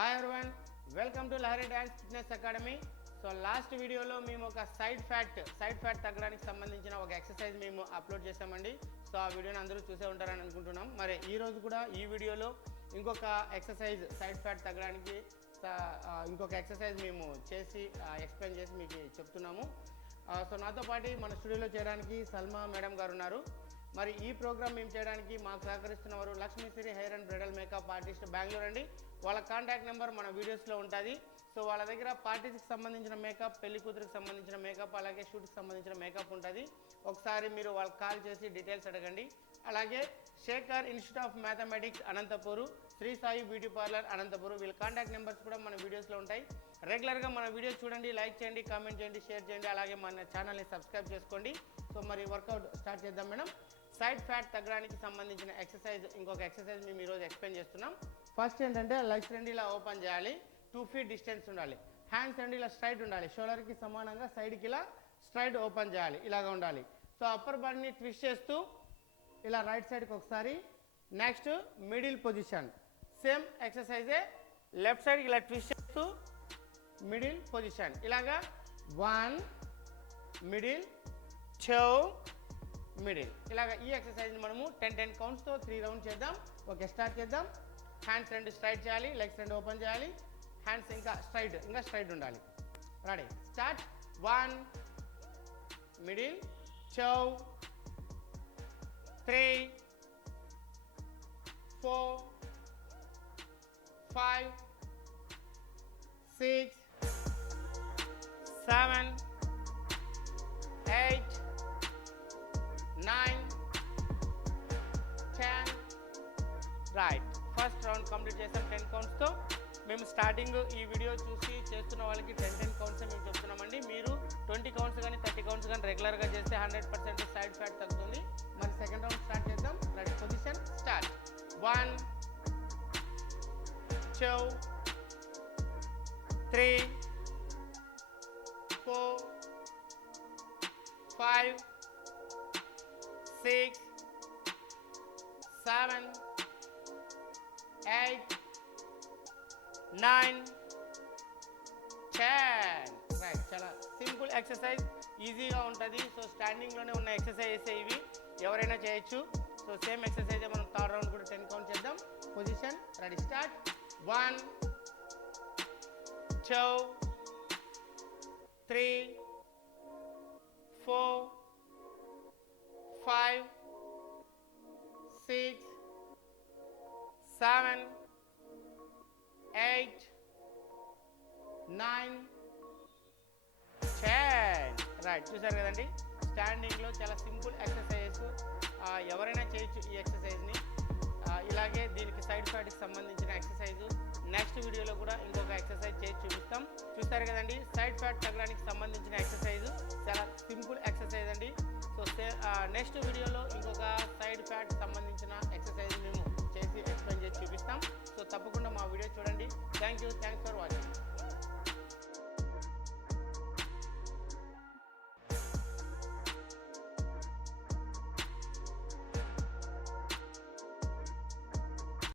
Hi everyone, welcome to Lahari dance fitness academy. So last వీడియోలో మేము ఒక సైడ్ ఫ్యాట్ తగ్గడానికి సంబంధించిన ఒక ఎక్సర్సైజ్ మేము అప్లోడ్ చేసామండి. సో ఆ వీడియోని అందరూ చూసే ఉంటారని అనుకుంటున్నాం. మరి ఈ రోజు కూడా ఈ వీడియోలో ఇంకొక ఎక్సర్సైజ్ సైడ్ ఫ్యాట్ తగ్గడానికి ఇంకొక ఎక్సర్సైజ్ మేము చేసి ఎక్స్ప్లెయిన్ చేసి మీకు చెప్తున్నాము. సో నాతో పాటు మన స్టూడియోలో చేయడానికి సల్మా మేడం గారు ఉన్నారు. మరి ఈ ప్రోగ్రామ్ మేము చేయడానికి మాకు సహకరిస్తున్నవారు Lakshmishree hair and bridal makeup artist Bengaluru అండి. వాళ్ళ కాంటాక్ట్ నెంబర్ మన వీడియోస్లో ఉంటుంది. సో వాళ్ళ దగ్గర పార్టీస్కి సంబంధించిన మేకప్, పెళ్లి కూతురికి సంబంధించిన మేకప్, అలాగే షూట్కి సంబంధించిన మేకప్ ఉంటుంది. ఒకసారి మీరు వాళ్ళకి కాల్ చేసి డీటెయిల్స్ అడగండి. అలాగే Shekhar institute of mathematics Anantapur, Sri Sai beauty parlour Anantapur, వీళ్ళ కాంటాక్ట్ నెంబర్స్ కూడా మన వీడియోస్లో ఉంటాయి. రెగ్యులర్గా మన వీడియోస్ చూడండి, లైక్ చేయండి, కామెంట్ చేయండి, షేర్ చేయండి, అలాగే మన ఛానల్ని సబ్స్క్రైబ్ చేసుకోండి. సో మరి వర్కౌట్ స్టార్ట్ చేద్దాం మేడం. సైడ్ ఫ్యాట్ తగ్గడానికి సంబంధించిన ఎక్సర్సైజ్ ఇంకొక ఎక్సర్సైజ్ మేము ఈరోజు ఎక్స్ప్లెయిన్ చేస్తున్నాం. ఫస్ట్ ఏంటంటే లెగ్స్ రెండు ఇలా ఓపెన్ చేయాలి, 2 feet డిస్టెన్స్ ఉండాలి. హ్యాండ్స్ రెండు ఇలా స్ట్రైట్ ఉండాలి, షోల్డర్కి సమానంగా సైడ్కి ఇలా స్ట్రైట్ ఓపెన్ చేయాలి, ఇలాగ ఉండాలి. సో అప్పర్ బాడీని ట్విస్ట్ చేస్తూ ఇలా రైట్ సైడ్కి ఒకసారి. నెక్స్ట్ మిడిల్ పొజిషన్, సేమ్ ఎక్సర్సైజే. లెఫ్ట్ సైడ్కి ఇలా ట్విస్ట్ చేస్తూ మిడిల్ పొజిషన్, ఇలాగా 1 మిడిల్ 2 మిడిల్. ఇలాగ ఈ ఎక్సర్సైజ్ని మనము 10 కౌంట్స్తో 3 రౌండ్స్ చేద్దాం. ఓకే, స్టార్ట్ చేద్దాం. హ్యాండ్స్ రెండు స్ట్రైట్ చేయాలి, లెగ్స్ రెండు ఓపెన్ చేయాలి, హ్యాండ్స్ ఇంకా స్ట్రైట్ ఉండాలి. Ready, start. 1 middle 2 3 4 5 6 7 8 9 10. Right, first round complete చేసాం 10 కౌంట్స్తో. మేము స్టార్టింగ్ ఈ వీడియో చూసి చేస్తున్న వాళ్ళకి 10 కౌంట్స్ మేము చెప్తున్నామండి. మీరు 20 కౌంట్స్ కానీ 30 కౌంట్స్ కానీ రెగ్యులర్గా చేస్తే 100% సైడ్ ఫ్యాట్ తగ్గుతుంది. మరి సెకండ్ రౌండ్ స్టార్ట్ చేద్దాం. Ready, position start. 1 2 3 4 5 6 7 8 9 10. రైట్, చాలా సింపుల్ ఎక్సర్సైజ్, ఈజీగా ఉంటుంది. సో స్టాండింగ్లోనే ఉన్న ఎక్సర్సైజెస్ ఇవి, ఎవరైనా చేయొచ్చు. సో సేమ్ ఎక్సర్సైజ్ మనం థర్డ్ రౌండ్ కూడా 10 కౌంట్ చేద్దాం. Position ready, start. 1 2 3 4 5 6 7 8 9 10. రైట్, చూసారు కదండి, స్టాండింగ్లో చాలా సింపుల్ ఎక్సర్సైజెస్, ఎవరైనా చేయొచ్చు ఈ ఎక్సర్సైజ్ని. ఇలాగే దీనికి సైడ్ ఫ్యాట్కి సంబంధించిన ఎక్సర్సైజు నెక్స్ట్ వీడియోలో కూడా ఇంకొక ఎక్సర్సైజ్ చేసి చూపిస్తాం. చూస్తారు కదండి, సైడ్ ఫ్యాట్ తగ్గడానికి సంబంధించిన ఎక్సర్సైజ్ చాలా సింపుల్ ఎక్సర్సైజ్ అండి. సో నెక్స్ట్ వీడియోలో ఇంకొక సైడ్ ఫ్యాట్ సంబంధించిన ఎక్సర్సైజ్ మేము చేసి ఎక్స్ప్లెయిన్ చేసి చూపిస్తాం. సో తప్పకుండా మా వీడియో చూడండి. Thanks for watching.